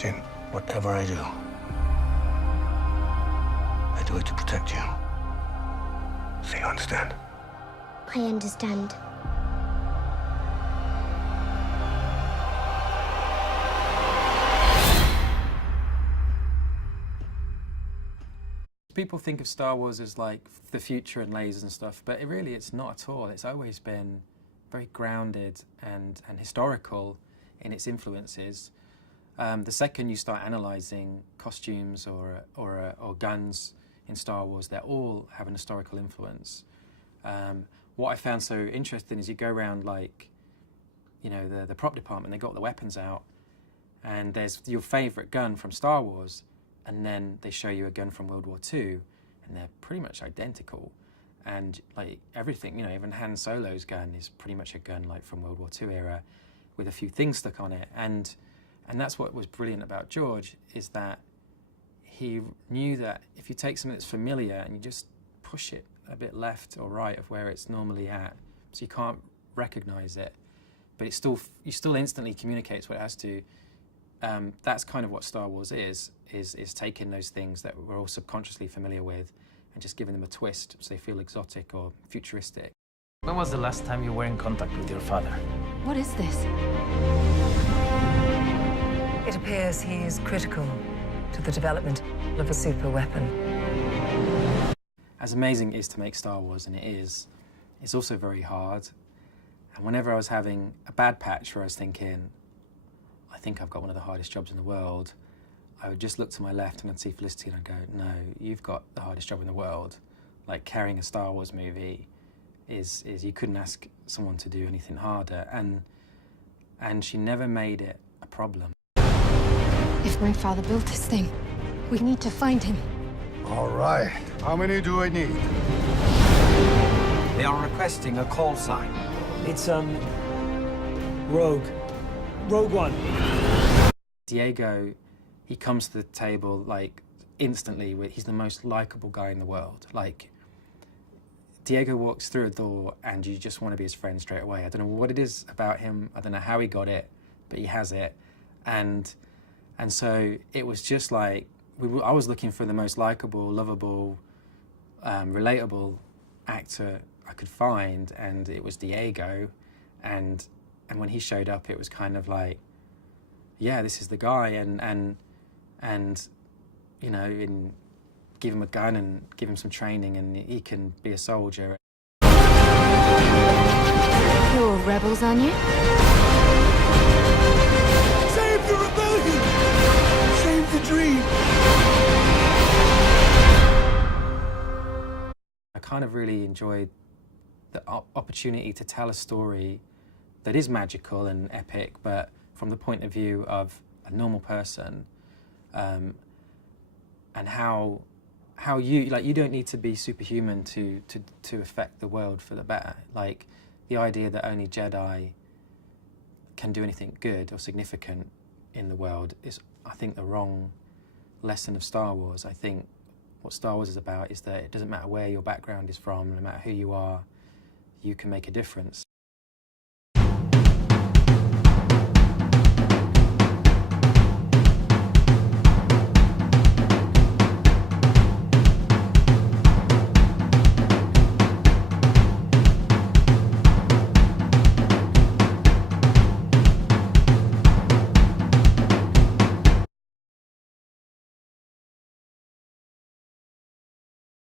Jin, whatever I do it to protect you. So you understand? I understand. People think of Star Wars as like the future and lasers and stuff, but it's not at all. It's always been very grounded and historical in its influences. The second you start analysing costumes or guns in Star Wars, they all have an historical influence. What I found so interesting is you go around, like, you know, the prop department, they got the weapons out, and there's your favourite gun from Star Wars, and then they show you a gun from World War II, and they're pretty much identical. And like everything, you know, even Han Solo's gun is pretty much a gun like from World War II era, with a few things stuck on it. And that's what was brilliant about George, is that he knew that if you take something that's familiar and you just push it a bit left or right of where it's normally at, so you can't recognise it, but you still instantly communicates what it has to. That's kind of what Star Wars is taking those things that we're all subconsciously familiar with and just giving them a twist so they feel exotic or futuristic. When was the last time you were in contact with your father? What is this? It appears he is critical to the development of a super weapon. As amazing it is to make Star Wars, and it is, it's also very hard. And whenever I was having a bad patch where I was thinking, I think I've got one of the hardest jobs in the world, I would just look to my left and I'd see Felicity and I'd go, no, you've got the hardest job in the world. Like, carrying a Star Wars movie is you couldn't ask someone to do anything harder. And she never made it a problem. If my father built this thing, we need to find him. All right. How many do I need? They are requesting a call sign. It's, Rogue. Rogue One. Diego, he comes to the table, like, instantly. He's the most likable guy in the world. Like, Diego walks through a door and you just want to be his friend straight away. I don't know what it is about him. I don't know how he got it, but he has it. And so it was just like, I was looking for the most likable, lovable, relatable actor I could find, and it was Diego. And when he showed up, it was kind of like, yeah, this is the guy. And you know, give him a gun and give him some training, and he can be a soldier. You're rebels, aren't you? Save the rebellion! Save the dream! I kind of really enjoyed the opportunity to tell a story that is magical and epic, but from the point of view of a normal person, and how you don't need to be superhuman to affect the world for the better. Like, the idea that only Jedi can do anything good or significant in the world is, I think, the wrong lesson of Star Wars. I think what Star Wars is about is that it doesn't matter where your background is from, no matter who you are, you can make a difference.